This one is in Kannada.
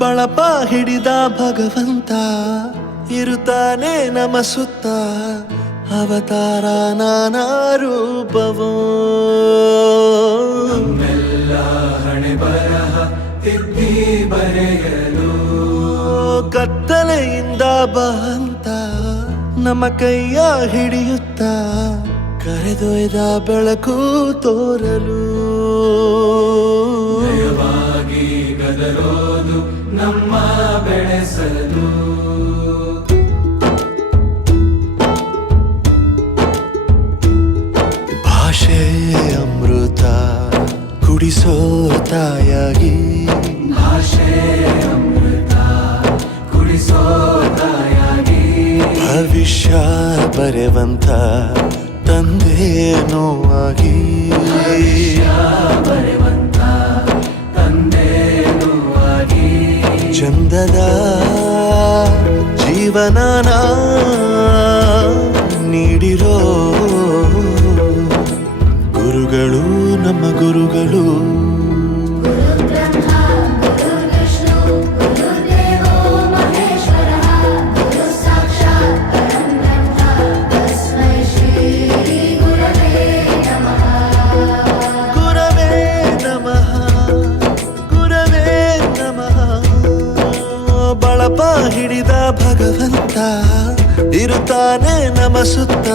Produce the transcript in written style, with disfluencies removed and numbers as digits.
ಬಳಪ ಹಿಡಿದ ಭಗವಂತ ಇರುತ್ತಾನೆ ನಮ ಸುತ್ತ ಅವತಾರ ನಾನಾ ರೂಪವೋ ನಮ್ಮೆಲ್ಲ ಹಣೆ ಬರಹ ತಿದ್ದಿ ಬರೆಯಲು ಕತ್ತಲೆಯಿಂದ ಬಂತ ನಮ್ಮ ಕೈಯ ಹಿಡಿಯುತ್ತ ಕರೆದೊಯ್ದ ಬೆಳಕು ತೋರಲು ನಯವಾಗಿ ಗದರೋದು ನಮ್ಮ ಬೆಳೆಸಲು ಭಾಷೆ ಅಮೃತ ಕುಡಿಸೋ ತಾಯಾಗಿ ಭಾಷೆ ಅಮೃತ ಕುಡಿಸೋ ತಾಯಾಗಿ ಭವಿಷ್ಯ ಬರೆವಂತ ತಂದೇನೋ ಆಗಿ ಬರೆವಂತ ತಂದೇನೂ ಆಗಿ ಚಂದದ ಜೀವನನ ನೀಡಿರೋ ಗುರುಗಳು ನಮ್ಮ ಗುರುಗಳು ಗುರವೇ ನಮಃ ಗುರವೇ ನಮಃ ಬಳಪ ಹಿಡಿದ ಭಗವಂತ ಇರುತ್ತಾನೆ ನಮ ಸುತ್ತ